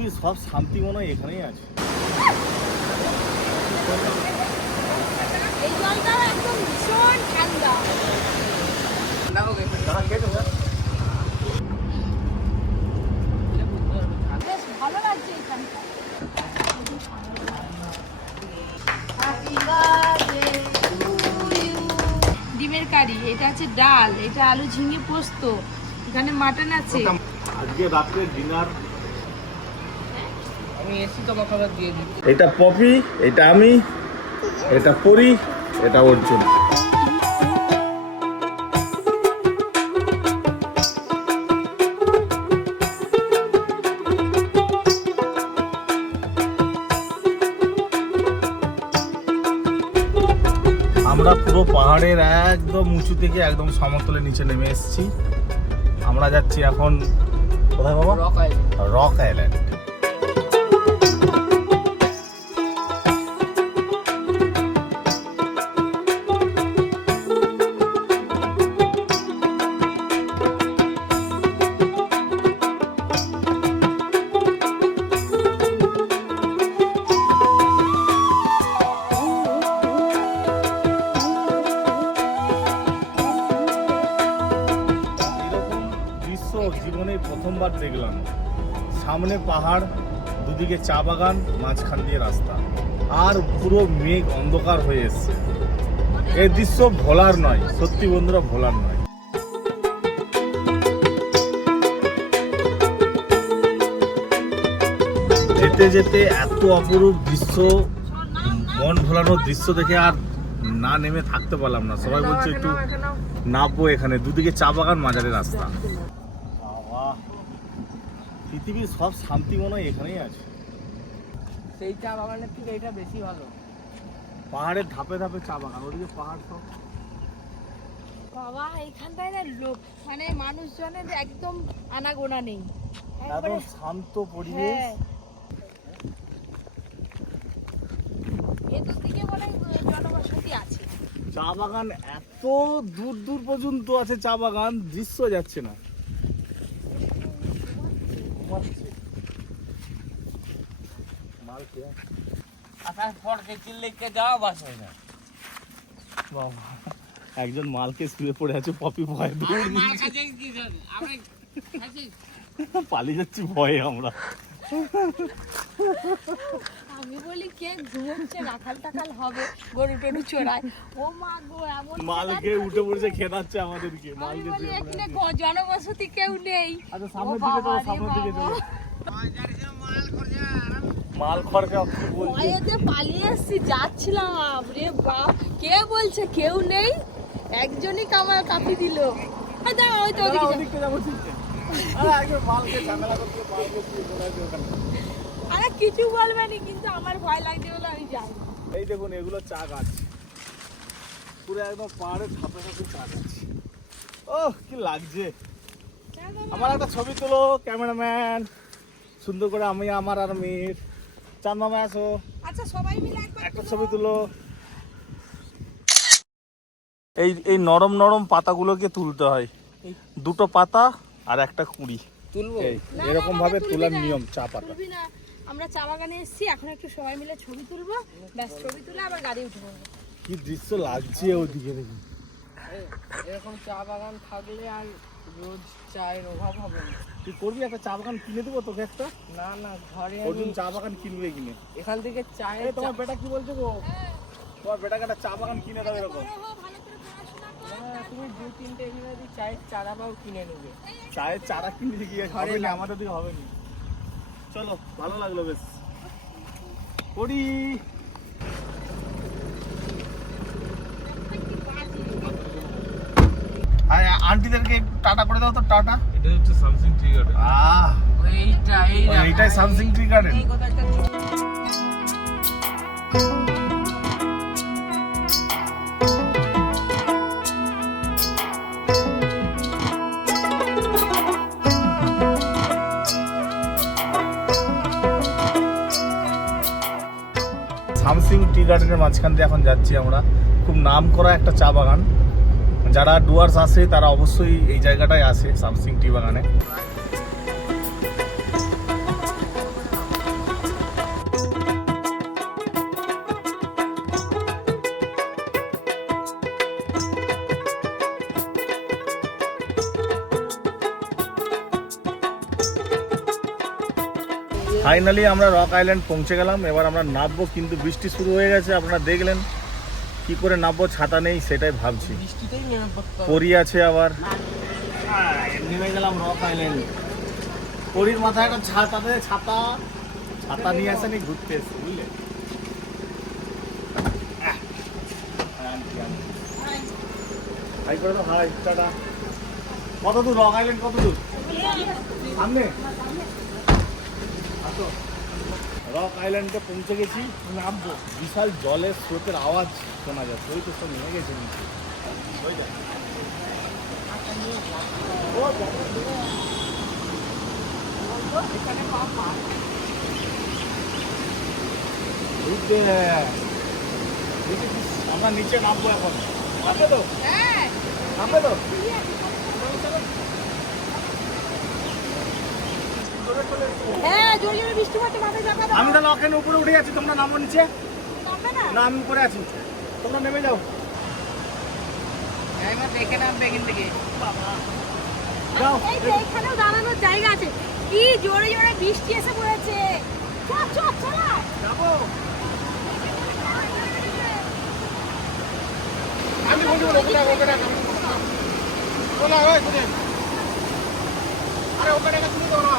পৃথিবীর সব শান্তি মনে হয় এখানেই আছে। এই জলটা একদম ভীষণ ঠান্ডা। বেশ ভালো লাগছে এখানটা। ডিমের কারি, এটা আছে ডাল, এটা আলু ঝিঙে পোস্ত, এখানে মাটন আছে। আজকে রাত্রে ডিনার আমি এসি তো খাবার দিয়ে দিই। এটা পপি, এটা আমি, এটা পরি, এটা অর্জুন। আমরা পুরো পাহাড়ের একদম উঁচু থেকে একদম সমতলের নিচে নেমে এসেছি। আমরা যাচ্ছি এখন কোথায় বাবা? Rock island. Rock island. জীবনে প্রথমবার দেখলাম, সামনে পাহাড়, দুদিকে চা বাগান, মাঝখান দিয়ে রাস্তা, আর পুরো মেঘ অন্ধকার হয়ে এসছে। এই দৃশ্য ভোলার নয়, সত্যি বন্ধুরা ভোলার নয়। যেতে যেতে এত অপরূপ দৃশ্য, মন ভোলানোর দৃশ্য দেখে আর না নেমে থাকতে পারলাম না। সবাই বলছে একটু নামবো এখানে। দুদিকে চা বাগান, মাঝারে রাস্তা। পৃথিবীর সব শান্তি মনে হয় এখানেই আছে। সেই চা বাগানের থেকে এটা বেশি ভালো। পাহাড়ের ধাপে ধাপে চা বাগান, ওদিকে পাহাড় সব। বাবা এখানটায় না লোক মানে মানুষজনের একদম আনাগোনা নেই, একদম শান্ত পরিবেশ। এদের দিকে বলে জনবসতি আছে। চা বাগান এত দূর দূর পর্যন্ত আছে, চা বাগান দৃশ্য যাচ্ছে না। একজন মালকে শুয়ে পড়ে আছে, পপি ভয়ে পালিয়ে যাচ্ছি ভয়ে আমরা। আমি বলি কে ঘুমোচ্ছে, রাখাল টাকাল হবে, গরু টরু চড়ায়। ও মা গো, এমন মালকে উঠে পড়েছে, খেদাচ্ছে আমাদেরকে। আমি বলি এখানে জনবসতি কেউ নেই। আচ্ছা সামনের দিকে চলো, সামনের দিকে চলো। মাল খড়কা কি বলছে? ভয়েতে পালিয়ে এসছি, যাচ্ছিলাম রে বাপ। কে বলছে কেউ নেই? একজনই কামার কাপি দিল। ওই তো ওদিকে যাবো। আরে কিছু বলবে না, কিন্তু আমার ভয় লাগছে বলে আমি যাই। এই দেখুন, এগুলো চা গাছ, পুরো একদম পাহাড়ের ধাপে ধাপে চা গাছ। ওহ কি লাগছে। আমার একটা ছবি তোলো ক্যামেরাম্যান, সুন্দর করে। আমি আমার আর মেয়ের। চাঁদ মামা আসো। আচ্ছা সবাই মিলে একটা ছবি তুলো। এই নরম নরম পাতাগুলোকে তুলতে হয়, দুটো পাতা আর একটা কুড়ি তুলবো। এরকম ভাবে তোলার নিয়ম। চা পাতা আমরা চা বাগানে এসেছি, এখন একটু সবাই মিলে ছবি তুলবো। ব্যাস ছবি তুলে আবার গাড়ি উঠে পড়বো। কি দৃশ্য লাগছে ওদিকে দেখুন। এরকম চা বাগান থাকলে আর রোজ চায়ের অভাব হবে না। তুই করবি একটা চা বাগান কিনে দেবো তোকে একটা? না না, ঘরে অর্জুন চা বাগান কিনবে কিনে। এখান থেকে চায়ের তোমার বেটা কি বলছে গো? তোমার বেটাকে একটা চা বাগান কিনে দাও এরকম। তুমি 2-3টে এখানে যদি চায়ের চারা পাও কিনে নেবে। চায়ের চারা কিনে গিয়ে হবে না, আমাদের দিকে হবে না। চলো, ভালো লাগলো বেশ। করি আন্টিদেরকে টাটা করে দাও তো। টাটা। এটা হচ্ছে সামসিং ট্রি গার্ডেন। এইটাই সামসিং ট্রি গার্ডেন। সামসিং টি গার্ডেনের মাঝখান দিয়ে এখন যাচ্ছি আমরা। খুব নাম করা একটা চা বাগান, যারা ডুয়ার্স আসে তারা অবশ্যই এই জায়গাটায় আসে, সামসিং টি বাগানে। ফাইনালি আমরা রক আইল্যান্ড পৌঁছে গেলাম। এবার আমরা নামবো, কিন্তু বৃষ্টি শুরু হয়ে গেছে। আপনারা দেখলেন কি করে নামবো, ছাতা নেই, সেটাই ভাবছি। বৃষ্টিতেই নেমে পড়তে হবে। পরি আছে আবার। নেমে গেলাম রক আইল্যান্ড। পরির মাথায় একটা ছাতা নিয়ে আসেনি, ঘুরতে এসছে বুঝলে। হাই করে দাও, হাই, টাটা। কত দূর রক আইল্যান্ড, কত দূর? সামনে আসো। রক আইল্যান্ডে পৌঁছে গেছি, নামবো। বিশাল জলের স্রোতের আওয়াজ শোনা যাচ্ছে। ওই তো সব নেমে গেছে নিচে। ওই দেখ। আমরা নিচে নামবো এখন। নামবে তো? নামবে তো? হ্যাঁ, জোরে জোরে বৃষ্টি পড়ছে, মাথায় চাপা দাও। আমি তাহলে ওখানে উপরে উঠে যাচ্ছি, তোমরা নামো নিচে। নামবে না? না, আমি উপরে আছি, তোমরা নেমে যাও। একবার দেখে নামবে এখান থেকে। যাও। এই যে এখানেও দাঁড়ানোর জায়গা আছে। কি জোরে জোরে বৃষ্টি এসে পড়েছে। চল চল চল। যাবো। আমি বলছি ওখানে বলা হয় শুনে। আরে ওখানে তুমি দাও না।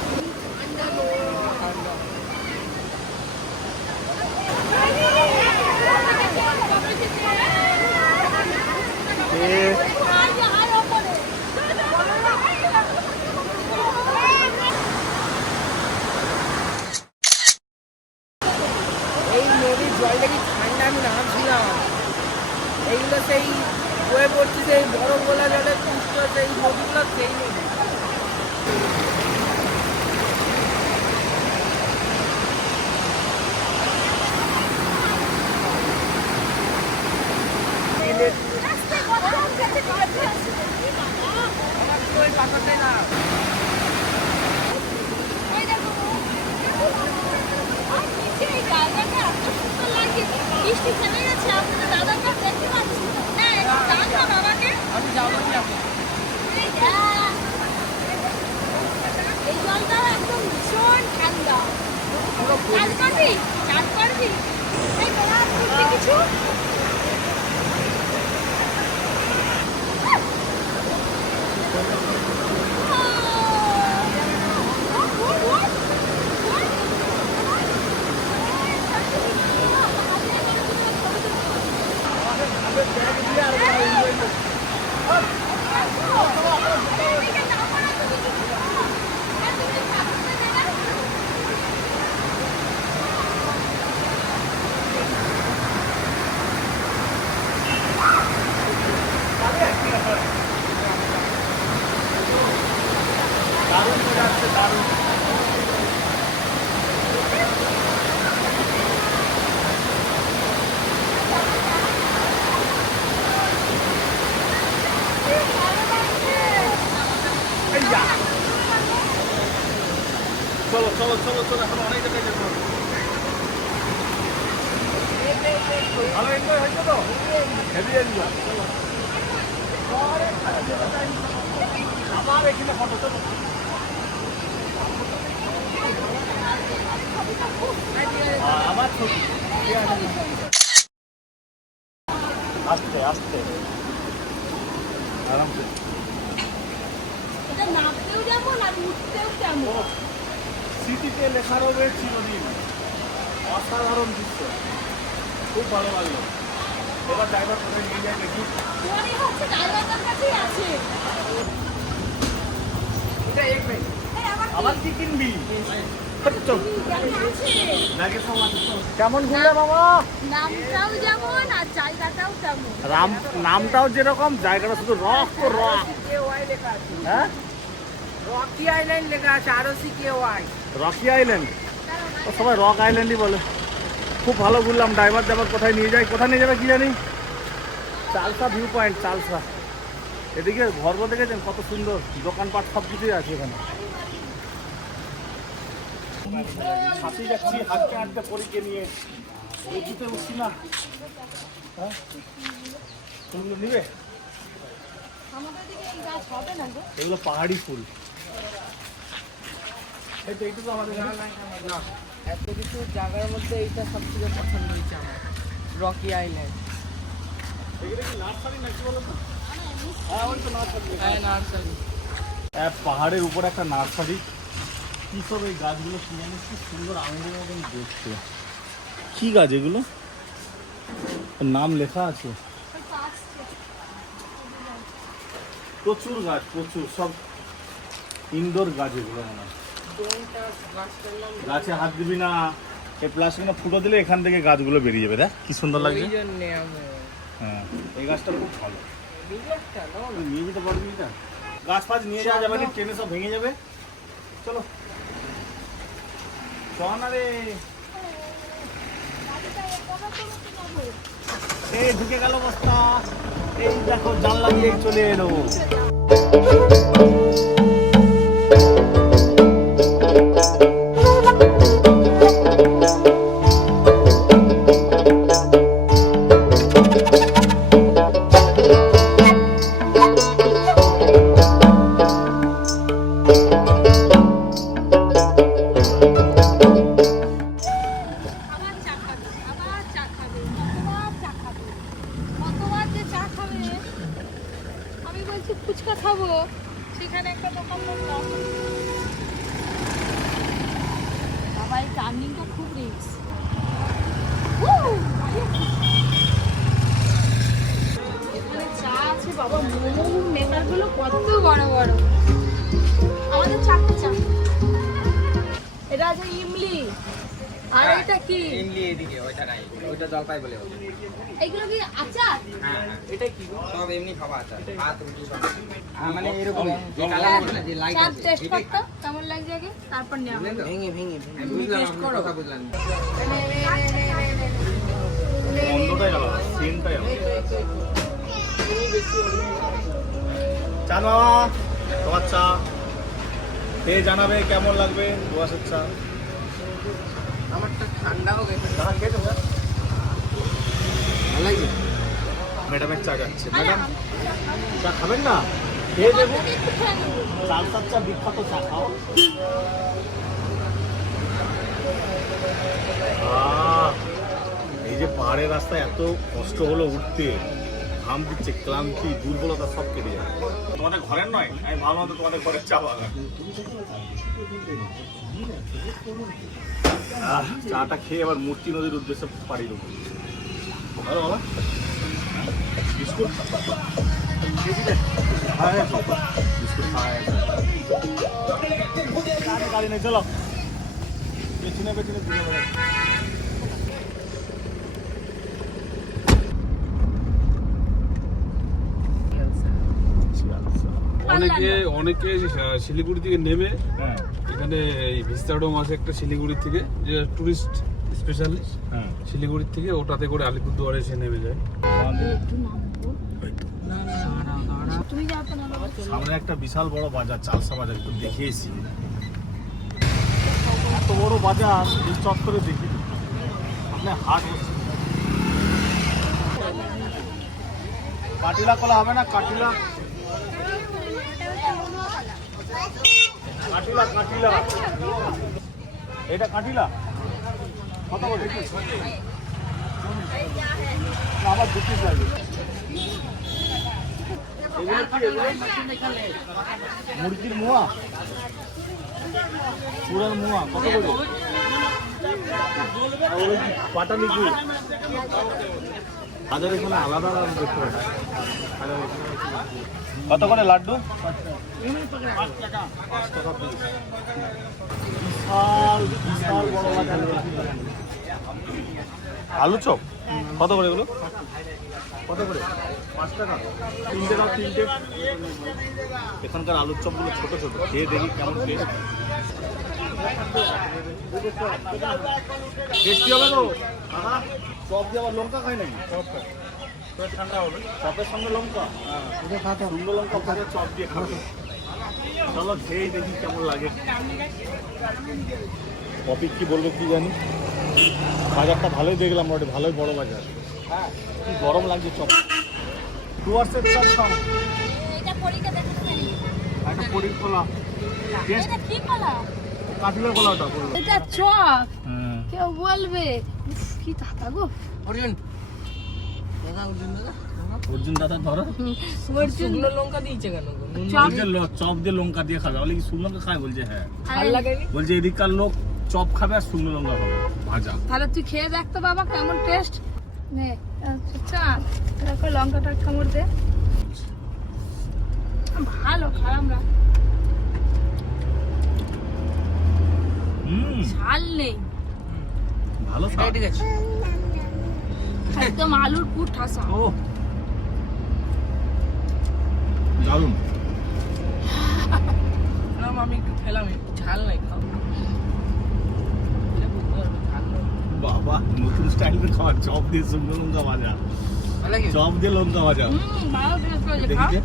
এই নদীর জলটা কি ঠান্ডা, আমি নামছিলাম। এইগুলো সেই বয়ে পড়ছি, সেই বড় গোলা জলে পুষ্ট সেই নদীগুলো, সেই নদী। ওই পাথরটাই না। বৃষ্টি থেমে গেছে, আপনাদের দাদাটা দেখতে পাচ্ছি। হ্যাঁ, জান না বাবাকে। আমি যাবো না। এই জলটা একদম ভীষণ ঠান্ডা। চান করবি? এই তোরা করবি কিছু? দারুণ মজা আসছে, দারুণ। চলো চলো চলো চলো, এখন অনেক জায়গায় যেতে হবে। ভালো এনজয় হয়েছে তো? Heavy enjoy. আবার এখানে ফটো, চলো। আবার ছবি। আস্তে আস্তে, আরামসে। এটা নামতেও যেমন আর উঠতেও তেমন। স্মৃতিতে লেখা রবে চিরদিন। অসাধারণ দৃশ্য, খুব ভালো লাগলো। এবার ড্রাইভার কোথায় নিয়ে যায় দেখি। মনে হচ্ছে ড্রাইভারের কাছেই আছে। এটা এক মিনিট। এই আমার আবার কি কিনবি? আছে। কেমন ঘুরলে বাবা? নামটাও যেমন আর জায়গাটাও তেমন। নামটাও যেরকম, জায়গাটা শুধু রক তো রক। ROCKY লেখা আছে। হ্যাঁ, রকি আইল্যান্ড লেখা আছে, ROCKY। Rocky island. ও সবাই রক আইল্যান্ডই বলে। খুব ভালো ঘুরলাম। ড্রাইভার যাবার কোথায় নিয়ে যায়, কোথায় নিয়ে যাবে কি জানি। Chalsa view point, Chalsa. এদিকে ঘর দেখেছেন কত সুন্দর, দোকানপাট সব কিছুই আছে এখানে। হাঁটি যাচ্ছি, হাঁটতে হাঁটতে পরীকে নিয়ে। এই জুতে উঠছি না। হ্যাঁ, ফুলগুলো নিবে? আমাদের দিকে এই গাছ হবে না গো। এগুলো পাহাড়ি ফুল। এই তো এইটা তো আমাদের না এত কিছু জায়গার মধ্যে এইটা সবথেকে পছন্দ হয়েছে আমার, রকি আইল্যান্ড। এগুলো কি নার্সারি নাকি বলো তো? হ্যাঁ ওই তো নার্সারি। হ্যাঁ নার্সারি। পাহাড়ের উপর একটা নার্সারি, কি সব এই গাছগুলো কি জানিস, কি সুন্দর আঙুরের মতন দেখতে। কি গাছ এগুলো, নাম লেখা আছে? প্রচুর গাছ, প্রচুর সব ইনডোর গাছ এগুলো মনে হয়। গাছে হাত দিবি না, এই প্লাস্টিক ফুটো দিলে এখান থেকে গাছগুলো বেরিয়ে যাবে। দেখ কি সুন্দর লাগছে। হ্যাঁ এই গাছটা খুব ভালো। নিয়ে যেতে পারবি না, গাছ ফাছ নিয়ে যাওয়া যাবে না, ট্রেনে সব ভেঙে যাবে। চলো চল না রে। এই ঢুকে গেল বস্তা, এই দেখো জানলা দিয়ে চলে এলো। ফুচকা খাবো, সেখানে একটা দোকান বললাম। বাবা এই টার্নিংটা খুব রিস্ক। এখানে চা আছে বাবা, মোমো মেকারগুলো কত বড় বড়। আমাদের চারটে চা। এটা আছে ইমলি, আর এটা কি ইমলি এদিকে, ওইটা নাই, ওইটা জলপাই বলে। এইগুলো কি আচার? হ্যাঁ এটা কি সব এমনি খাওয়া আচার, ভাত রুটি সব মানে এরকম যে কালার বলে যে লাইট চা আছে। টেস্ট করতে কেমন লাগছে আগে, তারপর নেওয়া হবে। ভেঙে তুমি টেস্ট করো, কথা বুঝলাম। গন্ধটাই আলাদা, সেন্টটাই আলাদা। চা নেওয়া, তোমার চা খেয়ে জানাবে কেমন লাগবে। দোয়াশের চা আমারটা ঠান্ডা হয়ে গেছে। চা খেয়ে দেবো। ভালো লাগছে। ম্যাডামের চা যাচ্ছে। ম্যাডাম চা খাবেন না? খেয়ে দেবো। চালতার চা বিখ্যাত, চা খাও। এই যে পাহাড়ের রাস্তায় এত কষ্ট হলো উঠতে, ঘাম দিচ্ছে, ক্লান্তি, দুর্বলতা সব কেটে যায়। তোমাদের ঘরের নয়, আমি ভাবলাম তো তোমাদের ঘরের চা বাগান। চাটা খেয়ে আবার মূর্তি নদীর উদ্দেশ্যে পাড়ি দেবো। ভালো বাবা, বিস্কুট বিস্কুট গাড়ি নেই, চলো পেছনে পেছনে ঘুরে বেড়াই। অনেকে শিলিগুড়ি থেকে নেমে হ্যাঁ এখানে এই ভিস্তাডোম আছে একটা শিলিগুড়ি থেকে, যে টুরিস্ট স্পেশালিস্ট হ্যাঁ শিলিগুড়ি থেকে, ওটাতে করে আলিপুরদুয়ারে এসে নেমে যায়। তুমি যাও তো না বাবা। সামনে একটা বিশাল বড় বাজার, চালসা বাজার, একটু দেখে এসেছি। এত বড় বাজার এই চত্বরে দেখি আপনার হাট বসছে। কাটিলা কলা হবে না? কাটিলা কাটিলা কাটিলা, এটা কাটিলা কত করে? আবার দুটি লাগবে। এগুলো কি? মুরগির মোয়া, চূড়ার মোয়া কত করে? আর ওই পাটালি কি বাজার এখানে আলাদা আলাদা দেখতে পাচ্ছি। কত করে লাড্ডু? 5 টাকা। বিশাল বিশাল বড় বাজার। আলু চপ কত করে এগুলো? কত করে? 5 টাকা। 3টে দাও, 3টে। এখানকার আলুর চপগুলো ছোট ছোট, খেয়ে দেখি কেমন টেস্ট। টেস্টি হবে তো? চপ দিয়ে আবার লঙ্কা খাই নাকি? ঠান্ডা হবে চপের সঙ্গে লঙ্কা, সুন্দর লঙ্কা ভাজা চপ দিয়ে খাবে। চলো খেয়ে দেখি কেমন লাগে। টপিক কি বলবো কি জানি। বাজারটা ভালোই দেখলাম, ওটা ভালোই বড় বাজার। কি গরম লাগছে চপ। ডুয়ার্সের চপ খাও। এটা পরীক্ষা দেখাতে জানি। একটা পরির কলা। এটা কি কলা? কাঠিলা কলাটা এটা চপ হ্যাঁ কেউ বলবে উফ, কি তাতা গো অর্জুন দাদা অর্জুন দাদা ধরো অর্জুন শুকনো লঙ্কা দিয়েছে কেন গো? নুন চপ বলছে চপ দিয়ে লঙ্কা দিয়ে খাবে বলে কি শুকনো লঙ্কা খায় বলছে হ্যাঁ ভাল লাগেনি? বলছে এদিককার লোক চপ খাবে আর শুকনো লঙ্কা খাবে ভাজা তাহলে তুই খেয়ে দেখ তো বাবা কেমন টেস্ট নে চাল দেখো লঙ্কাটা কামড় দে ভালো খারাপ না ঝাল নেই ভালো এটাই ঠিক আছে। একদম আলুর পুর ঠাসা ও দারুন না, আমি একটু খেলাম, একটু ঝাল নাই খাও। এটা বুঝতে পারবে, ঝাল নাই। বাবা নতুন স্টাইলে খাওয়া চপ দিয়ে শুকনো লঙ্কা ভাজা ভালো লাগে? চপ দিয়ে লঙ্কা ভাজা ভালো টেস্ট হয়েছে দেখি খা দে।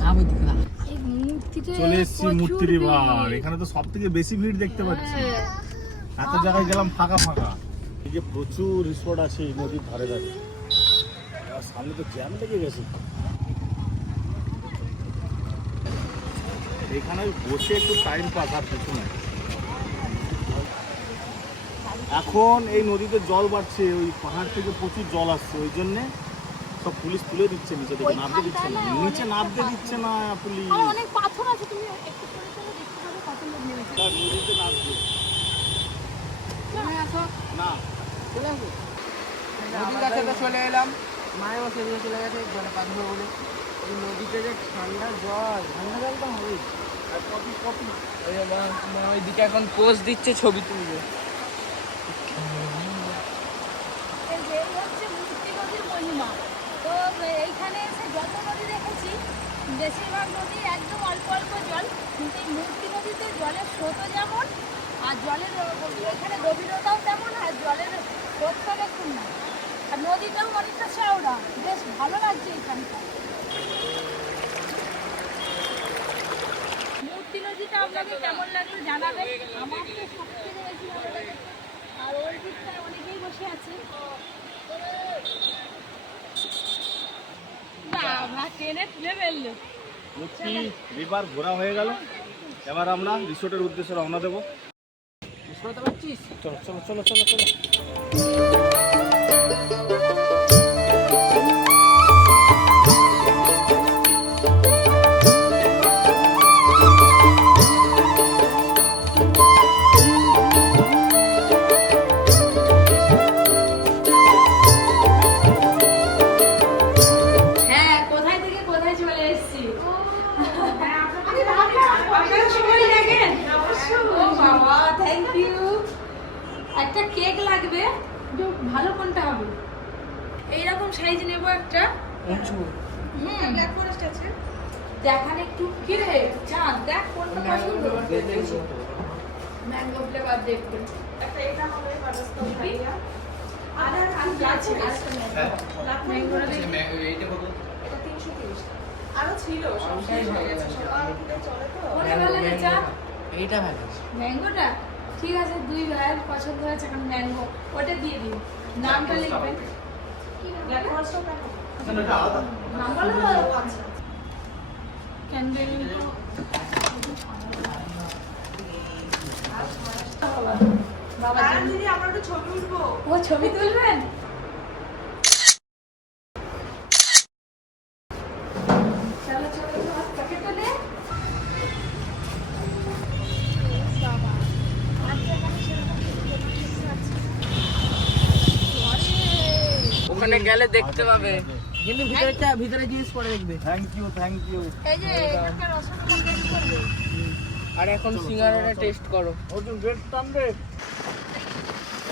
খাবো তো খা। এই মূর্তিতে চলে এসেছি প্রচুর মূর্তির ভিড়। এবার এখানে তো সব থেকে বেশি ভিড় দেখতে পাচ্ছি হ্যাঁ। এত জায়গায় গেলাম ফাঁকা ফাঁকা এই যে প্রচুর রিসোর্ট আছে এই নদীর ধারে ধারে আর সামনে তো জ্যাম লেগে গেছে এখানে বসে একটু টাইম পাস আর কিছু না এখন এই নদীতে জল বাড়ছে ওই পাহাড় থেকে প্রচুর জল আসছে ওই জন্যে সব পুলিশ তুলে দিচ্ছে নিচে থেকে নামতে দিচ্ছে না নিচে নামতে দিচ্ছে না পুলিশ আর অনেক পাথর আছে তুমি একটু করে চলে দেখতে পাবে কত লোক নেমেছে তার নদীতে নামছে তুমি আসো না চলে আসো। নদীর কাছে তো চলে এলাম, মায়ের মাসে দিয়ে চলে গেছে জলে পা ধোবো বলে। এই নদীতে যে ঠান্ডা জল তো হবে। আর কপি কপি মা ওইদিকে এখন পোজ দিচ্ছে, ছবি তুলবে। এই যে এই হচ্ছে মূর্তি নদীর মহিমা তো এইখানে এসে যত নদী দেখেছি বেশিরভাগ নদী একদম অল্প অল্প জল কিন্তু এই মূর্তি নদীতে জলের স্রোতও যেমন আর জলের এখানে গভীরতাও তেমন আর জলের স্রোতটা দেখুন না আর নদীটাও অনেকটা চওড়া বেশ ভালো লাগছে এখানটা মূর্তি নদীটা আপনাকে কেমন লাগলো জানাবেন আমার তো সব থেকে বেশি ভালো লাগে আর ওই দিকটায় অনেকেই বসে আছে বাবা টেনে তুলে ফেললো মূর্তি রিভার ঘোরা হয়ে গেল এবার আমরা রিসোর্টের উদ্দেশ্যে রওনা দেবো বুঝতে পারছিস? চলো চলো চলো চলো চলো হ্যাঁ কোথায় থেকে কোথায় চলে এসেছি আপনারা সবাই দেখেন ও বাবা থ্যাংক ইউ একটা কেক লাগবে একটু ভালো কোনটা হবে এইরকম সাইজ নেব একটা ব্ল্যাক ফরেস্ট আছে দেখান একটু কি রে চাঁদ দেখ কোনটা পছন্দ ম্যাঙ্গো ফ্লেভার দেখবেন একটা এটা হবে বাটারস্কচ ভাইয়া আদার আছে আছে ম্যাঙ্গোটা দেখি এটা 330 আরো ছিল সব শেষ হয়ে গেছে সবার কিনে চলে তো কোনটা ভালো লাগে চা এইটা ভালো। ম্যাঙ্গোটা ঠিক আছে দুই ভাইয়ের পছন্দ হয়েছে এখন ম্যাঙ্গো ওটা দিয়ে দিন নামটা লিখবেন ব্ল্যাক ফরেস্টও কেন নাম বলো আচ্ছা ক্যান্ডেল বাবা দিদি আমরা একটু ছবি তুলবো ও ছবি তুলবেন চলো চলো চলো কাকে তোলে বাবা আচ্ছা ওখানে গেলে দেখতে পাবে, কিন্তু ভিতরে জিনিস পরে দেখবে। থ্যাংক ইউ এই যে এখানকার রসগোল্লা টেস্ট করবে আর এখন সিঙ্গারাটা টেস্ট করো। অর্জুন রেড টানবে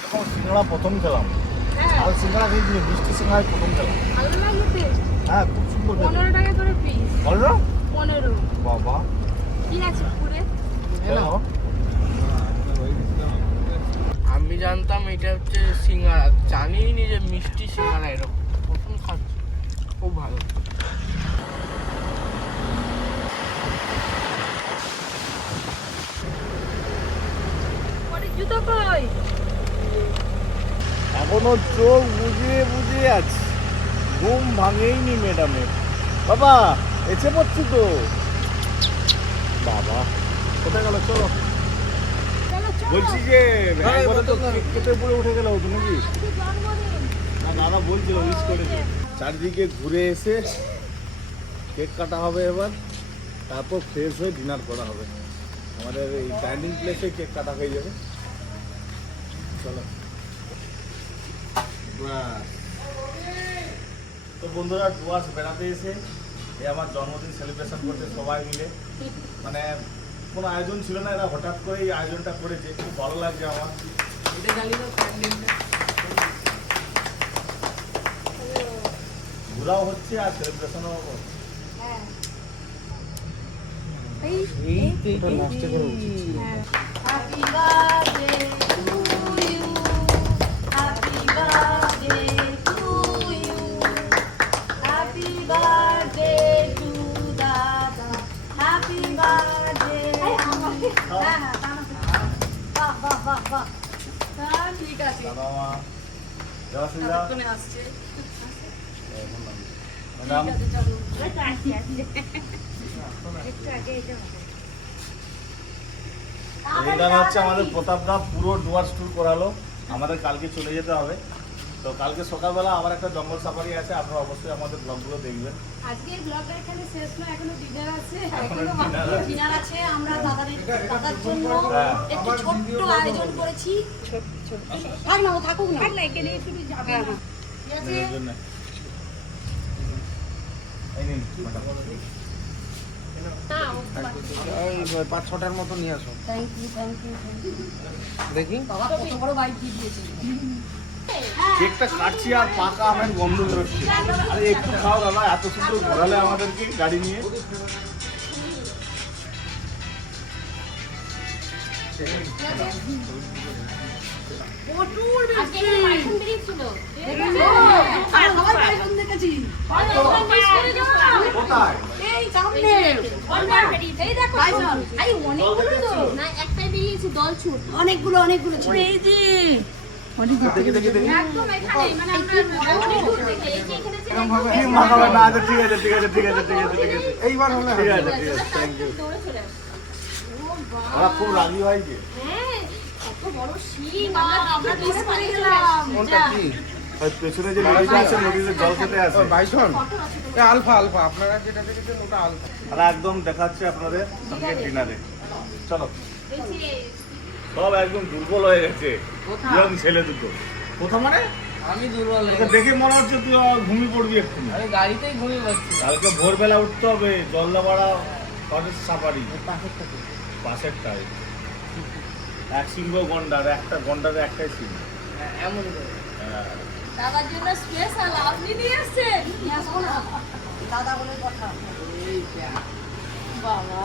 এখন সিঙ্গাড়া প্রথম খেলাম হ্যাঁ আর সিঙ্গাড়া খেয়েছি মিষ্টি সিঙ্গাড়া প্রথম খেলাম ভালো লাগে টেস্ট হ্যাঁ খুব সুন্দর 15 টাকা করে পিস বলো 15 বাবা কি আছে পুরে এলো আমি জানতাম এটা হচ্ছে সিঙ্গারা, জানিই নি যে মিষ্টি সিঙ্গারা এরকম। প্রথম খাচ্ছি, খুব ভালো। পরে জুতো কই এখনো চোখ বুঝিয়ে বুঝিয়ে আছি ঘুম ভাঙেইনি ম্যাডামের বাবা এসে পড়ছি তো বাবা কোথায় গেল? চলো চলো চলো বলছি যে হ্যাঁ, একবারে তো বোতল দাও। কেক কেটে পুরো উঠে গেল তো নাকি? আজকে জন্মদিন। না দাদা বলছিল উইশ করেছে। চারদিকে ঘুরে এসে কেক কাটা হবে এবার, তারপর ফ্রেশ হয়ে ডিনার করা হবে। আমাদের এই ডাইনিং প্লেসে কেক কাটা হয়ে যাবে। চলো ব্যাস। তো বন্ধুরা ডুয়ার্স বেড়াতে এসে এই আমার জন্মদিন সেলিব্রেশন করতে সবাই মিলে, মানে কোনো আয়োজন ছিল না, এরা হঠাৎ করে এই আয়োজনটা করেছে, খুব ভালো লাগছে আমার। এটা জ্বালিয়ে দাও, ক্যান্ডেলটা। ঘোরাও হচ্ছে আর সেলিব্রেশনও হচ্ছে। হ্যাঁ এই তো এটা নষ্ট করে উচিত ছিল। Happy birthday to you, happy birthday to you, happy birthday to দাদা, হ্যাপি বার্থডে। হ্যাঁ হ্যাঁ বাহ বাহ বাহ বাহ। হ্যাঁ ঠিক আছে। দাদা মা জয়শ্রীদা কোনে আসছে? ম্যাডাম এইটা হচ্ছে আমাদের প্রতাপদা পুরো ডুয়ার্স ট্যুর করালো। আমাদের কালকে চলে যেতে হবে, তো কালকে সকালবেলা আবার একটা জঙ্গল সাফারি আছে, আপনারা অবশ্যই আমাদের ব্লগগুলো দেখবেন। আজকের ব্লগটা এখানে শেষ নয়, এখনো ডিনার আছে। এখনো এখনো dinner আছে। ডিনার আছে। আমরা দাদার জন্য হ্যাঁ। একটু ছোট্ট আয়োজন করেছি। থাক না, ও থাকুক না, থাক না, এখানে একটু যাবে না। ঠিক আছে? এর জন্য এই নিন ম্যাডাম। না, ও ওই 5-6টার মতো নিয়ে আসো। Thank you thank you. দেখি বাবা কত বড় বাইক দিয়ে দিয়েছে। কেকটা কাটছি আর পাকা আমের গন্ধ বেরোচ্ছে। আরে একটু খাও দাদা, এত সুন্দর ঘোরালে আমাদেরকে গাড়ি নিয়ে। আজকে এখানে পাইথন বেরিয়েছিল। দেখেছো? আমরা সবাই পাইথন দেখেছি। কোথায়? এই সামনে। এই দেখো পাইথন। এই অনেকগুলো তো। না একটাই বেরিয়েছে দলছুট। অনেকগুলো ছিল। এই যে দেখি দেখি দেখি। একদম এখানে মানে আমরা অনেক দূর থেকে এই যে এখানে যে কি মাখাবে না? আচ্ছা ঠিক আছে ঠিক আছে ঠিক আছে ঠিক আছে ঠিক আছে এইবার হলে ঠিক আছে ঠিক আছে, থ্যাংক ইউ। দৌড়ে চলে আসে। ও বাবা। ওরা খুব রাগি হয় যে। হ্যাঁ, কত বড় শিং, আমরা মিস করে গেলাম। কোনটা কি? আর পেছনে যে নদীটা আছে, নদীতে জল খেতে আসে। ওই বাইসন? এ আলফা আলফা, আপনারা যেটা দেখেছেন ওটা আলফা। আর একদম দেখাচ্ছে আপনাদের সঙ্গে ডিনারে। চলো এই যে সব একদম দুর্বল হয়ে গেছে, ইয়ং ছেলে দুটো। কোথা মানে? আমি দুর্বল তোকে দেখে মনে হচ্ছে তুই আবার ঘুমিয়ে পড়বি এক্ষুনি। আমি গাড়িতেই ঘুমিয়ে পাচ্ছি। কালকে ভোরবেলা উঠতে হবে, জলদাপাড়া ফরেস্ট সাফারি পাশেরটায়। এক সিংহ গন্ডার, একটা গন্ডারে একটাই সিংহ। এমন করে। হ্যাঁ। দাদার জন্য স্পেশাল আপনি নিয়ে আসছেন। নিয়ে আসবো না, দাদা বলে কথা। এই যা। বাবা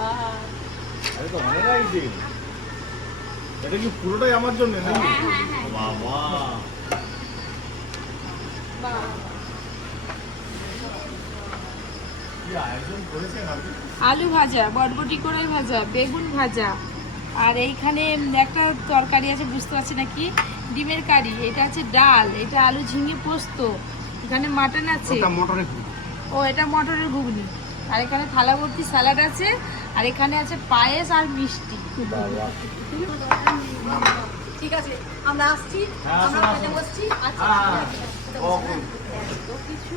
আরে তো অনেক আইটেম। এটা কি পুরোটাই আমার জন্য নাকি? হ্যাঁ, হ্যাঁ, হ্যাঁ। বাবা বাবা কি আয়োজন করেছেন আপনি? আলু ভাজা, বটবটি কড়াই ভাজা, বেগুন ভাজা, আর এইখানে একটা তরকারি আছে, বুঝতে পারছি না কি, ডিমের কারি, এটা আছে ডাল, এটা আলু ঝিঙে পোস্ত, এখানে মাটন আছে, ওটা মোটরে ঘুরে। ও এটা মটরের ঘুগনি, আর এখানে থালা ভর্তি স্যালাড আছে, আর এখানে আছে পায়েস আর মিষ্টি। বাবা ঠিক আছে, আমরা আসছি, হ্যাঁ, আমরা আসুন, খেতে আসুন। বসছি। আচ্ছা হ্যাঁ, ঠিক আছে, খেতে ওকে। বসছি। এত কিছু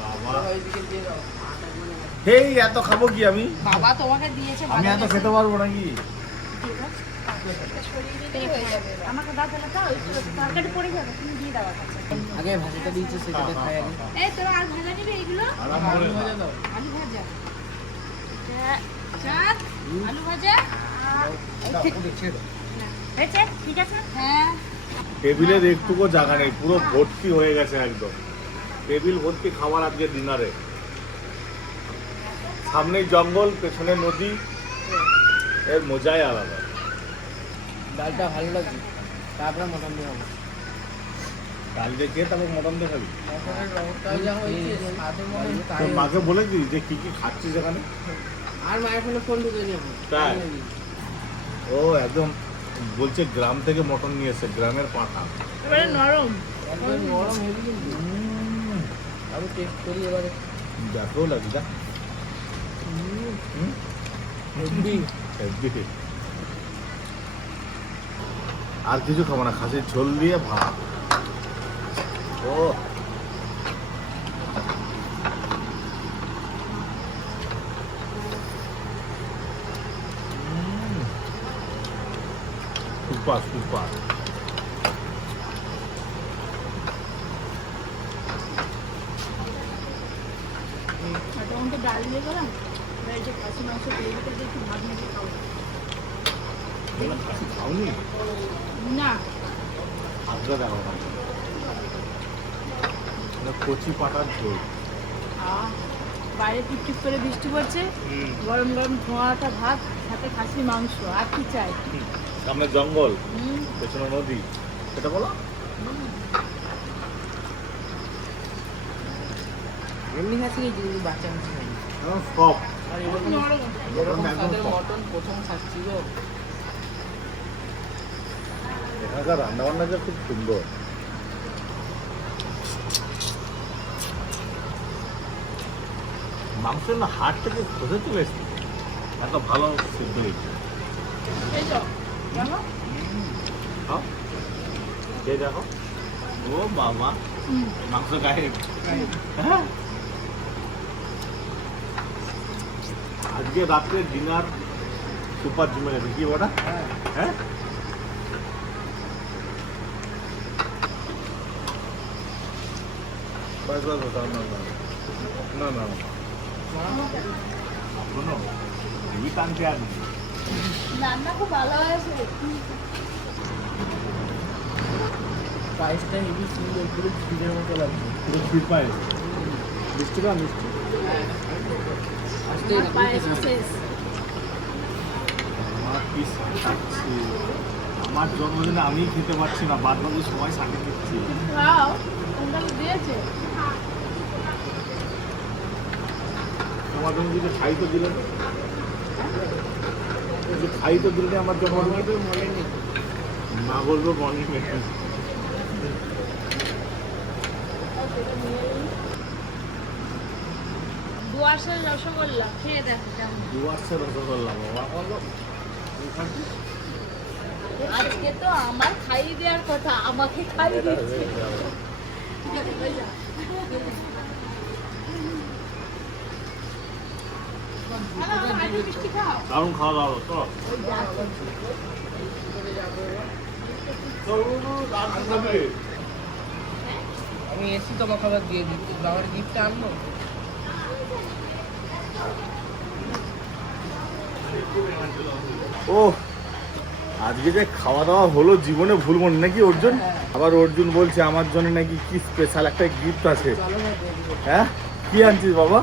বাবা হেই, এত খাবো কি আমি? বাবা তোমাকে দিয়েছে আমি এত খেতে পারবো নাকি? আমাকে দাও, তাহলে দাও, একটু তরকারি পড়ে যাবে, তুমি দিয়ে দাও কাছে। আগে ভাজাটা দিয়েছে সেটাতে খাই আগে। এই তোরা আর ভাজা নিবি এইগুলো? আরাম করে আলু খা। ভাজা দাও। আলু ভাজা, চাট, আলু ভাজা, হয়েছে? ঠিক আছে। হ্যাঁ। টেবিলের একটুকু জায়গা নেই, পুরো ভর্তি হয়ে গেছে একদম। টেবিল ভর্তি খাবার আজকে ডিনারে। সামনেই জঙ্গল, পেছনে নদী, এর মজাই আলাদা। ডালটা ভালো লাগছে, তারপরে মটন দিয়ে হবে। ডাল দিয়ে খেয়ে তারপর মটন দিয়ে খাবি। মটনের রঙটাও যা হয়েছে, স্বাদও মনে হয় তাই তোর হয়েছে। মাকে বলে দিই যে কি কি খাচ্ছিস এখানে। আর মায়ের ফোনে ফোন ঢুকে নেবো। তাই? ও একদম বলছে গ্রাম থেকে মটন নিয়ে এসে, গ্রামের পাঁঠা। এবারে নরম। একদম নরম হেভি কিন্তু। আমি টেস্ট করি এবারে। দেখো লাগি যা হেভি। আর কিছু খাবো না, খাসির ঝোল দিয়ে ভাত। ও সুপার সুপার। তখন তো ডাল দিয়ে গেলাম, এবার এই যে খাসি মাংস গ্রেভিটা দিয়ে একটু ভাত মেখে খাবো। খাসি খাওনি? না, আজকে দেখো না, কচি পাটার ঝোল। বাইরে টিপটিপ করে বৃষ্টি পড়ছে, গরম গরম ধোঁয়াটা ভাত, সাথে খাসি মাংস, আর কি চাই? সামনে জঙ্গল, হুম, পেছনে নদী, সেটা বলো। এমনি খাচ্ছি কি যদি বাচ্চা মাছ খাই। সব আর এরকম নরম। এরকম একদম স্বাদের soft। মটন প্রথম খাচ্ছি গো। এখানকার রান্না বান্নাটা খুব সুন্দর। মাংসের না হাড় থেকে খসে চলে এসছে, এত ভালো সিদ্ধ হয়েছে। এই তো, দেখো। খাও, খেয়ে দেখো। ও বাবা, হুম, মাংস গায়ে। হ্যাঁ, আজকে রাত্রে ডিনার সুপার জমে যাবে কি ওটা? হ্যাঁ, বাস বাস বাস, না না না না না, শোনো, এই টানতে আর নেই। রান্না খুব ভালো হয়েছে। পায়েসটা হেভি সুন্দর, পুরো ঝিলের মতো লাগছে। পুরো সুইট পায়েস, মিষ্টি বা মিষ্টি। আসতেই আমার না পায়েস বুঝতে শেষ। আমার কি খাচ্ছি, আমার জন্মদিনে আমিই খেতে পারছি না, বাদ বাকি সবাই সাথে দিচ্ছি। খাও, তোমরা তো দিয়েছে। তোমার জন্য কিছু খাই তো দিলে না, কিছু খাই তো দিলে আমার জন্মদিনে। পারছি। মনে নেই। না বলবো মনে নেই। দুয়ারসের রসগোল্লা খেয়ে দেখো কেমন। দুয়ারসে রসগোল্লা বাবা বলো। আজকে তো আমার খাইয়ে দেওয়ার কথা, আমাকে খাইয়ে দিচ্ছে। মিষ্টি খাও। দারুণ খাওয়া দাওয়া তো। আমি এসি তোমাকে আবার দিয়ে দিচ্ছি, বাবার গিফটটা আনবো। ও আজকে যে খাওয়া দাওয়া হলো জীবনে ভুলবো না নাকি অর্জুন? আবার অর্জুন বলছে আমার জন্য নাকি কি স্পেশাল একটা গিফট আছে। চলো না দিয়ে দিবো। হ্যাঁ, কি আনছিস বাবা?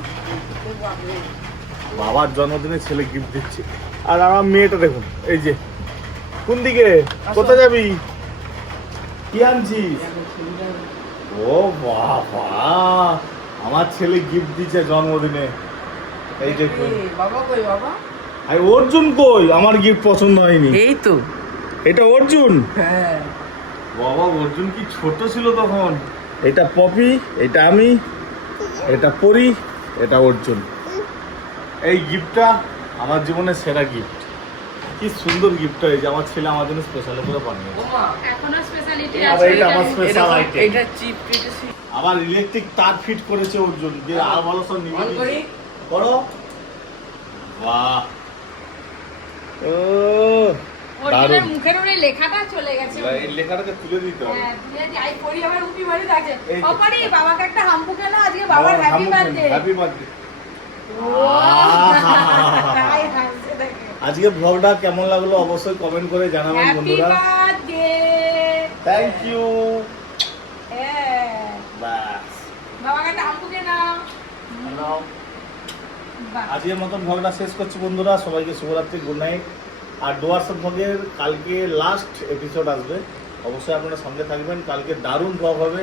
বাবার জন্মদিনে ছেলে গিফট দিচ্ছে। আর আমার মেয়েটা দেখুন, এই যে কোন দিকে, কোথায় যাবি, কি আনছিস? ও বাবা, আমার ছেলে গিফট দিচ্ছে জন্মদিনে। এই দেখুন, এই, বাবা কই বাবা? আর অর্জুন কই? আমার গিফট পছন্দ হয়নি। এই তো। এটা অর্জুন। হ্যাঁ। বাবা অর্জুন কি ছোট ছিল তখন। এটা পপি, এটা আমি, এটা পরি, এটা অর্জুন। এই গিফটটা আমার জীবনের সেরা গিফট। কি সুন্দর গিফট হয়েছে, আমার ছেলে আমার জন্য স্পেশাল করে বানিয়েছে। ওমা, এখনো স্পেশালিটি আর আছে। এটা আমার স্পেশাল এটা আইটেম। এটা চিপ কেটেছি। আবার ইলেকট্রিক তার ফিট করেছে অর্জুন, যে আর ভালো সব নিয়ে অন করি। করো। বাহ, ও অর্জুনের দারুণ। মুখের উপরে লেখাটা চলে গেছে। এই লেখাটাকে তুলে দিতে হবে। হ্যাঁ, তুই যদি আই পড়ি আবার উঠি বাড়ি থাকে। এই তো। অপারি বাবাকে একটা হাম্পু কেন, আজকে বাবার হ্যাপি বার্থডে। Happy birthday. তাই হাসছে দেখে। আজকে ব্লগটা কেমন লাগলো অবশ্যই কমেন্ট করে জানাবেন হ্যাপি বন্ধুরা। বার্থডে। Thank you. হ্যাঁ, বাস, বাবাকে একটা হাম্পু কেন। বাহ। আজকের মতন ব্লগটা শেষ করছি বন্ধুরা, সবাইকে শুভরাত্রি, গুড নাইট। আর ডুয়ার্স ব্লগের কালকে লাস্ট এপিসোড আসবে, অবশ্যই আপনারা সঙ্গে থাকবেন। কালকে দারুণ ব্লগ হবে।